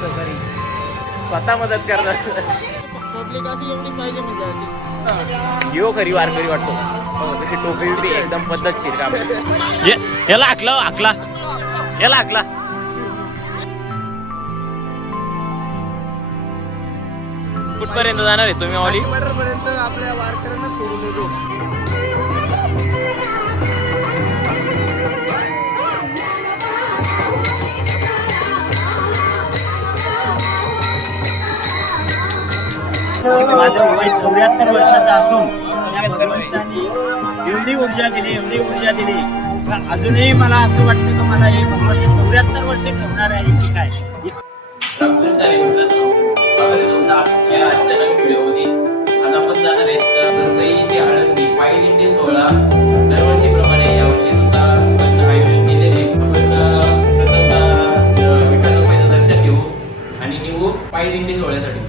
सहकारी स्वतः मदत करतात. पब्लिक अशी एवढी पाहिजे म्हणजे अशी यो खरी वारकरी वाटतो. जशी टोपी बिपी एकदम पद्धतशीर काम. याला आकला याला आकला. कुठपर्यंत जाणार आहे तुम्ही ऑली? पर्यंत आपल्या वारकऱ्यांना सोडून येतो. माझं वय 74 वर्षाचं असून या भगवंतांनी एवढी ऊर्जा दिली पण अजूनही मला असं वाटतं की मला हे भगवंत 74 वर्ष ठेवणार आहे की काय. रामकृष्ण मित्रांनो, स्वागत आहे तुमचं आपल्या आजच्या नवीन व्हिडिओमध्ये. आज आपण जाणार आहेत सई ते आळंदी पायी दिंडी सोहळा. दरवर्षीप्रमाणे यावर्षी सुद्धा आपण आयोजन केलेले. आपण प्रथमतः विठ्ठल रुक्माईचं दर्शन घेऊ आणि निघू पायी दिंडी सोहळ्यासाठी.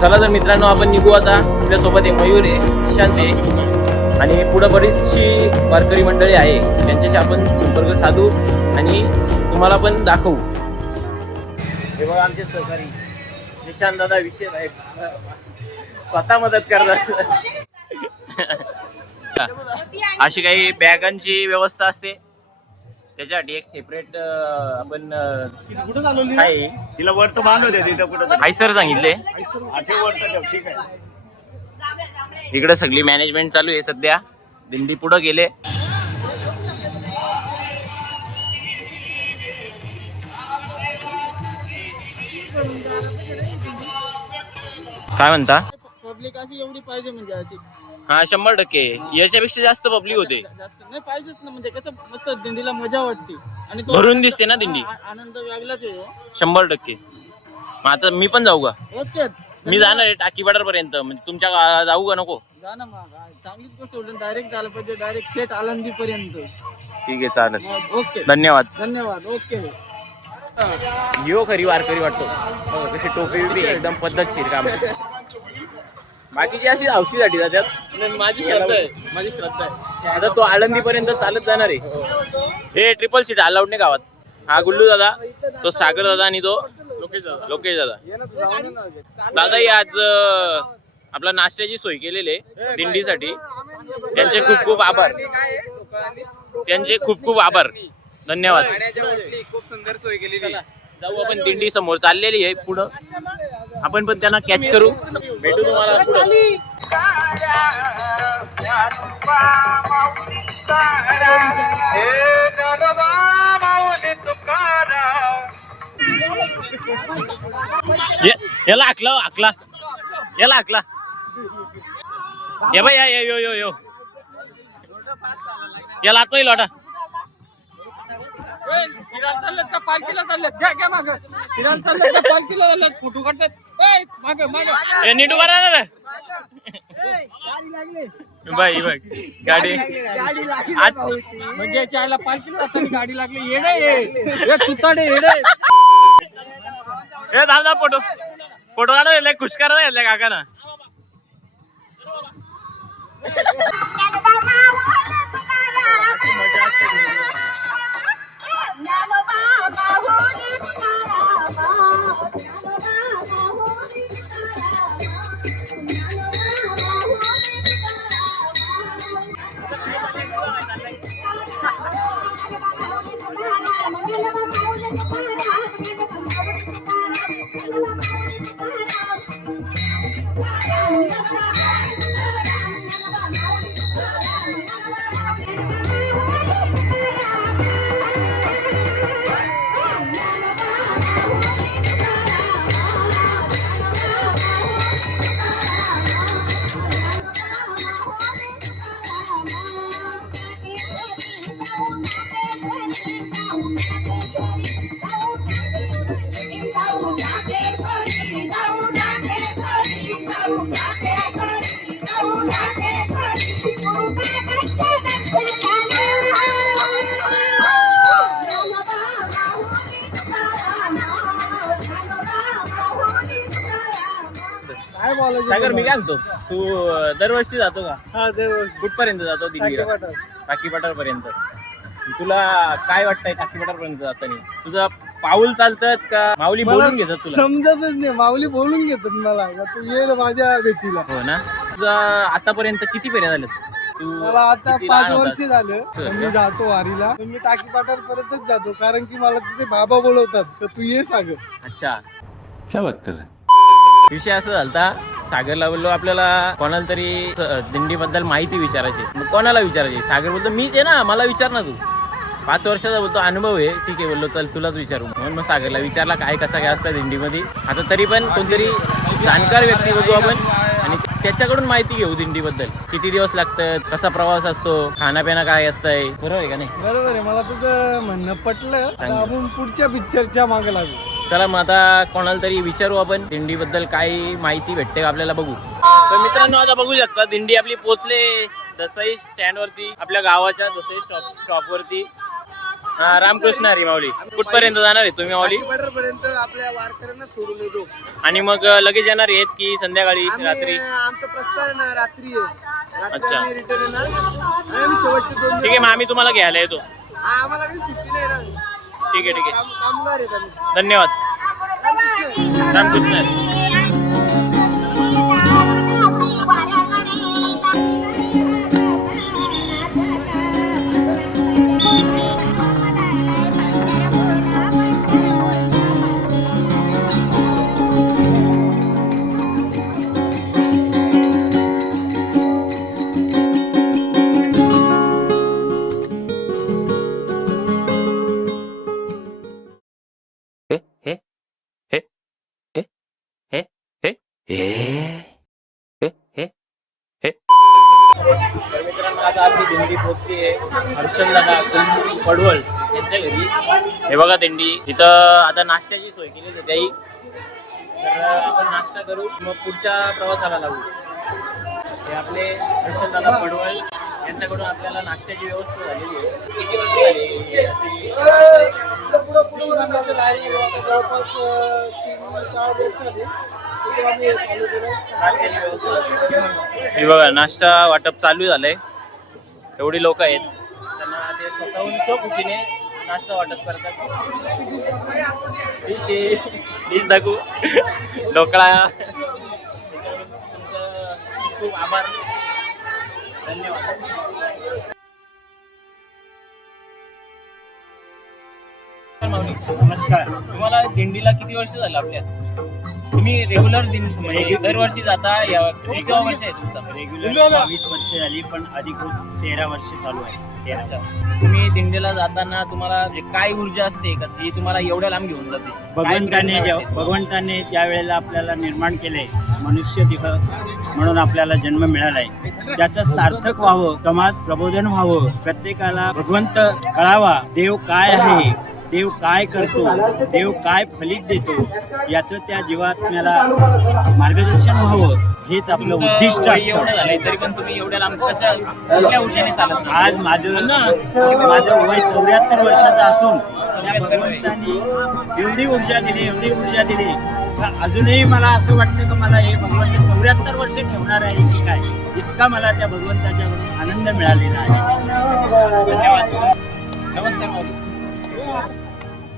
चला तर मित्रांनो, आपण निघू आता. आपल्यासोबत एक मयूर आहे, शांत आहे आणि पुढं बरीचशी वारकरी मंडळी आहे. त्यांच्याशी आपण संपर्क साधू आणि तुम्हाला पण दाखवू. हे बघा आमचे सहकारी निशांत दादा विषय आहे, स्वतः मदत करतात. अशी काही बॅगांची व्यवस्था असते, त्याच्यासाठी एक सेपरेट आपण काय तिला वरत बांधू दे तिथं कुठं हाय सर सांगितले. ठीक आहे. इकडे सगळी मॅनेजमेंट चालू आहे सध्या. दिंडी पुढे गेले. काय म्हणता? पब्लिक अशी एवढी पाहिजे म्हणजे अशी हा 100%. याच्यापेक्षा जास्त पब्लिक होते. जास्त नाही पाहिजेच ना, म्हणजे कसं मस्त दिंडीला मजा वाटते आणि तो भरून दिसते ना दिंडी. आनंद वेगळाच आहे. 100%. मग आता मी पण जाऊ का? ओके, मी जाणार आहे टाकीपाडा पर्यंत. म्हणजे तुमच्या गावाला जाऊ का नको? जा ना मग. चांगलीच गोष्ट होईल. डायरेक्ट झालं पाहिजे, डायरेक्ट थेट आळंदी पर्यंत. ठीक आहे, चालेल. ओके, धन्यवाद. धन्यवाद. ओके. यो खरी वारकरी वाटतो. जशी टोपी बिपी एकदम पद्धतशीर काम. बाकीची अशी औषधीसाठी जातात. माझी श्रद्धा आहे. आता तो आळंदी पर्यंत चालत जाणार आहे. हे ट्रिपल सीट अलाउड नाही गावात. हा गुल्लू दादा, तो सागर दादा आणि तो लोकेश दादा. दादा आज आपला नाश्त्याची सोय केलेली आहे दिंडीसाठी. त्यांचे खूप खूप आभार. धन्यवाद. खूप सुंदर सोय केलेली. जाऊ आपण. दिंडी समोर चाललेली आहे पुढं. आपण पण त्यांना कॅच करू. भेटू तुम्हाला पुढं. याला आकला ये बाई यो याला आत नाही लोटा. फिरायला चाललेत का पालखीला चाललेत? घ्या मागं. फिरायला चाललेत का पालखीला चाललेत? फोटो काढतात. मागं नीट उभा राहणार. बाई बघ गाडी गाडी लागली आज- भाऊची. म्हणजे चायला पालखीला जाताना गाडी लागली येडे तुताडे येडे ए दादा फोटो फोटो काढा खुश करा काका ना काय बोलायचं सागर मी काय म्हणतो तू दरवर्षी जातो का हा दरवर्षी कुठपर्यंत जातो दिल्लीला टाकी पठार पर्यंत तुला काय वाटतंय टाकी पठार पर्यंत जाताना तुझं पाऊल चालतात का माऊली बोलून घेतात तुला समजतच नाही. माऊली बोलून घेतात मला का तू ये रे माझ्या भेटीला. हो ना तुझं आतापर्यंत किती फेऱ्या झाल्यात तू मला आता किती 5 लहान वर्ष होतास? झालं चल, मी का? जातो वारीला पण मी टाकी पाठार परतच जातो कारण की मला तिथे बाबा बोलवतात तर तू ये सागर. अच्छा क्या बात कर रहे हैं? विषय असं झालता सागरला बोललो आपल्याला कोणाला तरी दिंडी बद्दल माहिती विचारायची मग कोणाला विचारायची सागर बोलतो मीच आहे ना मला विचार ना तू 5 वर्षाचा बोलतो अनुभव आहे ठीक आहे बोललो चल तुलाच विचारू म्हणून मग सागरला विचारला काय कसा काय असतं दिंडीमध्ये आता तरी पण कोणतरी जाणकार व्यक्ती बघू आपण आणि त्याच्याकडून माहिती घेऊ दिंडीबद्दल किती दिवस लागतात कसा प्रवास असतो खानापिना काय असतंय बरोबर आहे का नाही बरोबर आहे मला तुझं म्हणणं पटलं आता आपण पुढच्या पिक्चरच्या मागे लागू. चला मग आता कोणाला तरी विचारू आपण दिंडीबद्दल काय माहिती भेटते का आपल्याला बघू तर मित्रांनो आता बघू शकता दिंडी आपली पोहोचले दसई स्टँड वरती आपल्या गावाच्या दसई स्टॉप वरती हा रामकृष्ण हरी माऊली कुठपर्यंत जाणार आहे तुम्ही माऊली पर्यंत आपल्या वारकऱ्यांना सोडून येतो आणि मग लगेच येणार आहेत की संध्याकाळी रात्री आमचं प्रस्थान ना रात्री आहे. रात्री अच्छा. आम्ही रिटर्न येणार आणि आम्ही शेवटचे 2 ठीक आहे मग आम्ही तुम्हाला घ्यायला येतो आम्हाला काही सुट्टी नाही ना ठीक आहे कामगार आहेत आम्ही. धन्यवाद रामकृष्ण हरी तर मित्रांनो आता आपली दिंडी पोहोचली आहे हर्षल दादा पडवळ यांच्या घरी हे बघा दिंडी इथं आता नाश्त्याची सोय केली आहे त्याही तर आपण नाश्ता करू मग पुढच्या प्रवासाला लागू हे आपले हर्षल दादा पडवळ यांच्याकडून आपल्याला नाश्त्याची व्यवस्था झालेली आहे किती वर्ष झाली अशी पुढं आम्ही आता डायरी जवळपास 3-4 वर्ष झाली तिथे आम्ही चालू केलं. नाश्त्याची व्यवस्था हे बघा नाश्ता वाटप चालू झालंय एवढी लोक आहेत त्यांना ते स्वतःहून स्वखुशीने नाश्ता वाटप करतात डिश दाखवू ढोकळा तुमचं खूप आभार धन्यवाद नमस्कार. तुम्हाला दिंडीला किती वर्ष झालं आपल्या तुम्ही रेग्युलर दरवर्षी जाता या किती वर्ष आहे तुमचा रेग्युलर 22 वर्ष झाली पण अधिकृत 13 वर्ष चालू आहे. अच्छा तुम्ही दिंडीला जाताना तुम्हाला म्हणजे काय ऊर्जा असते का जी तुम्हाला एवढ्या लांब घेऊन जाते भगवंताने ज्या वेळेला आपल्याला निर्माण केले मनुष्य देह म्हणून आपल्याला जन्म मिळालाय त्याचं सार्थक व्हावं समाज प्रबोधन व्हावं प्रत्येकाला भगवंत कळावा देव काय आहे देव काय करतो देव काय फलित देतो याचं त्या जीवात्म्याला मार्गदर्शन व्हावं हेच आपलं तुमचं उद्दिष्ट वय एवढं असतं. झालंय तरी पण तुम्ही एवढ्या लांब कशा कुठल्या ऊर्जेने चालत आज माझं वय 74 वर्षाचं असून त्या 74 वय. भगवंतानी एवढी ऊर्जा दिली का अजूनही मला असं वाटतं की मला हे भगवंत 74 वर्ष ठेवणार आहे की काय, इतका मला त्या भगवंताच्याकडून आनंद मिळालेला आहे. धन्यवाद. नमस्कार माऊली.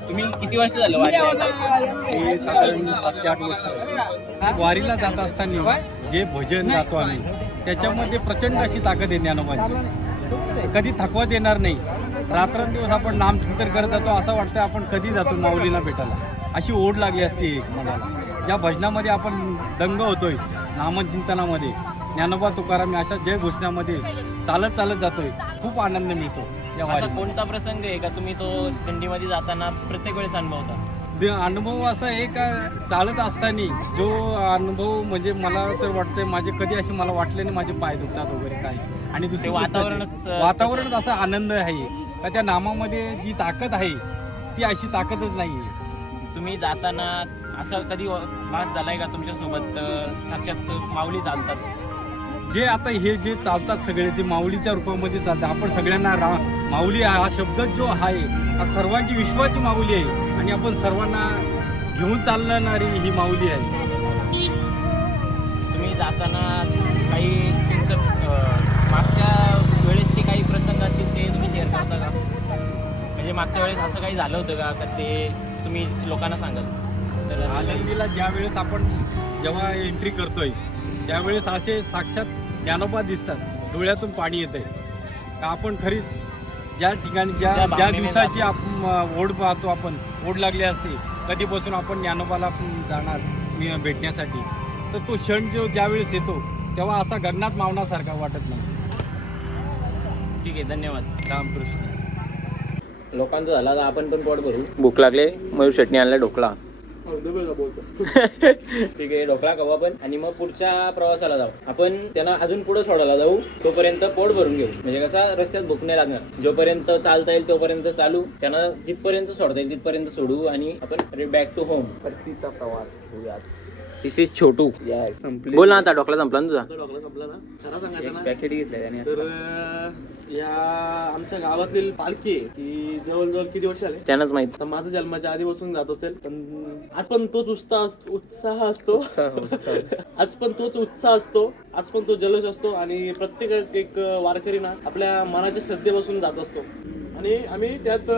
तुम्ही किती वर्ष झालं वारीला? हे साधारण 7 ते 8 वर्ष वारीला जात असताना जे भजन गातो आम्ही त्याच्यामध्ये प्रचंड अशी ताकद आहे ज्ञानोबांची. कधी थकवाच येणार नाही. रात्रंदिवस आपण नामचिंतन करत जातो, असं वाटतं आपण कधी जातो माऊलीला भेटायला, अशी ओढ लागली असते एक मनाला. ज्या भजनामध्ये आपण दंग होतोय, नामचिंतनामध्ये ज्ञानोबा तुकाराम अशा जय घोषणामध्ये चालत जातोय, खूप आनंद मिळतो या असा वारीत. कोणता प्रसंग आहे का तुम्ही तो दिंडीमध्ये जाताना प्रत्येक वेळेस अनुभवता? अनुभव असा आहे का चालत असताना जो अनुभव म्हणजे मला तर वाटतंय माझे कधी असे मला वाटले नाही माझे पाय दुखतात वगैरे काय. आणि दुसरी ते गोष्ट वातावरणच असा आनंद आहे का त्या नामामध्ये जी ताकद आहे ती अशी ताकदच नाही आहे. तुम्ही जाताना असं कधी भास झालाय का तुमच्यासोबत साक्षात माऊली चालतात? जे आता हे जे चालतात सगळे ते माऊलीच्या रूपामध्ये चालतात. आपण सगळ्यांना माऊली हा शब्द जो आहे हा सर्वांची विश्वाची माऊली आहे आणि आपण सर्वांना घेऊन चालणारी ही माऊली आहे. तुम्ही जाताना काही तुमचं मागच्या वेळेसचे काही प्रसंग असतील ते तुम्ही शेअर करता का? म्हणजे मागच्या वेळेस असं काही झालं होतं का ते तुम्ही लोकांना सांगाल? तर असं काही- आनंदीला ज्या वेळेस आपण जेव्हा एंट्री करतोय त्यावेळेस असे साक्षात ज्ञानोबा दिसतात, डोळ्यातून पाणी येतंय का आपण खरीच ज्या ठिकाणी ज्या ज्या ज्या भावनेने दिवसाची आपण ओढ पाहतो, आपण ओढ लागली असते कधीपासून आपण ज्ञानोबाला जाणार भेटण्यासाठी, तर तो क्षण जो ज्यावेळेस येतो तेव्हा असा गगनात मावण्यासारखा वाटत नाही. ठीक आहे, धन्यवाद. रामकृष्ण. लोकांचं झाला तर आपण पण पोट भरू. भूक लागले, मयूर शेटणी आणला ढोकळा. ठीक आहे, ढोकळा खाऊ आपण आणि मग पुढच्या प्रवासाला जाऊ. आपण त्यांना अजून पुढे सोडायला जाऊ, तोपर्यंत पोट भरून घेऊ. म्हणजे कसा रस्त्यात भूक नाही लागणार. जोपर्यंत चालता येईल तोपर्यंत चालू, त्यांना जिथपर्यंत सोडता येईल तिथपर्यंत सोडू आणि आपण बॅक टू होम परतीचा प्रवास होऊयात. दिस इज छोटू. बोल ना, आता ढोकळा संपला ना तुझा? ढोकळा संपला ना, खरं सांगायचं ना पॅकेट घेतलं त्याने. तर या आमच्या गावातील पालखी आहे की जवळजवळ किती वर्ष झाले त्यांनाच माहित. तर माझं जन्माच्या आधीपासून जात असेल, पण आज पण तोच उत्साह असतो आज पण तोच उत्साह असतो, आज पण तो जल्लोष असतो आणि प्रत्येक एक वारकरी ना आपल्या मनाच्या श्रद्धेपासून जात असतो. आणि आम्ही त्यात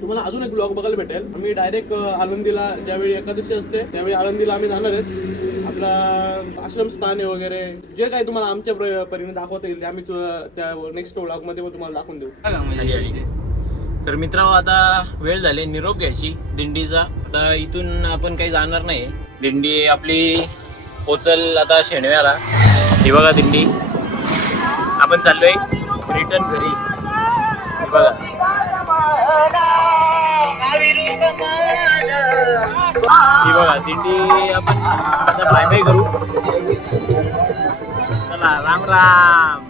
तुम्हाला अजून एक ब्लॉग बघायला भेटेल. आम्ही डायरेक्ट आळंदीला ज्यावेळी एकादशी असते त्यावेळी आळंदीला आम्ही जाणार आहेत. आपला आश्रमस्थान आहे वगैरे जे काही तुम्हाला आमच्या परीने दाखवता येईल ते आम्ही त्या नेक्स्ट ब्लॉग मध्ये तुम्हाला दाखवून देऊ. तर मित्रांनो, आता वेळ झाली निरोप घ्यायची दिंडीचा. आता इथून आपण काही जाणार नाही. दिंडी आपली पोचल आता शेणव्याला. ही बघा दिंडी, आपण चाललोय रिटर्न घरी. ही बघा, ही बघा दिंडी. आपण आता बाय बाय करू. चला, राम राम.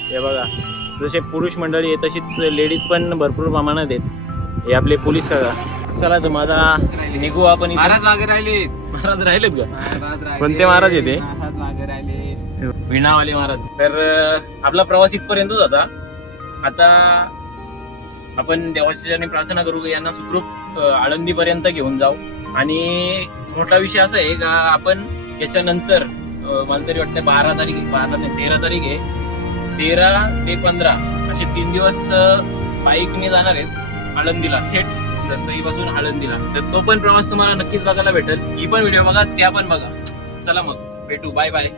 हे बघा, जसे पुरुष मंडळी आहे तशीच लेडीज पण भरपूर प्रमाणात आहेत. हे आपले पोलीस काका. चला तर मग आता निघू आपण. महाराज मागे राहिले. महाराज राहिलेत का? कोणते महाराज येते? विणावाले महाराज. तर आपला प्रवास इथपर्यंतच होता. आता आपण देवाच्या चरणी प्रार्थना करू की यांना सुखरूप आळंदीपर्यंत घेऊन जाऊ. आणि मोठा विषय असा आहे का आपण याच्यानंतर मला तरी वाटतं 13 तारीख आहे. 13 ते 15 असे 3 दिवस बाईकने जाणार आहेत आळंदीला, थेट सईपासून आळंदीला. तर तो पण प्रवास तुम्हाला नक्कीच बघायला भेटेल. ही पण व्हिडिओ बघा, त्या पण बघा. चला मग भेटू. Bye bye.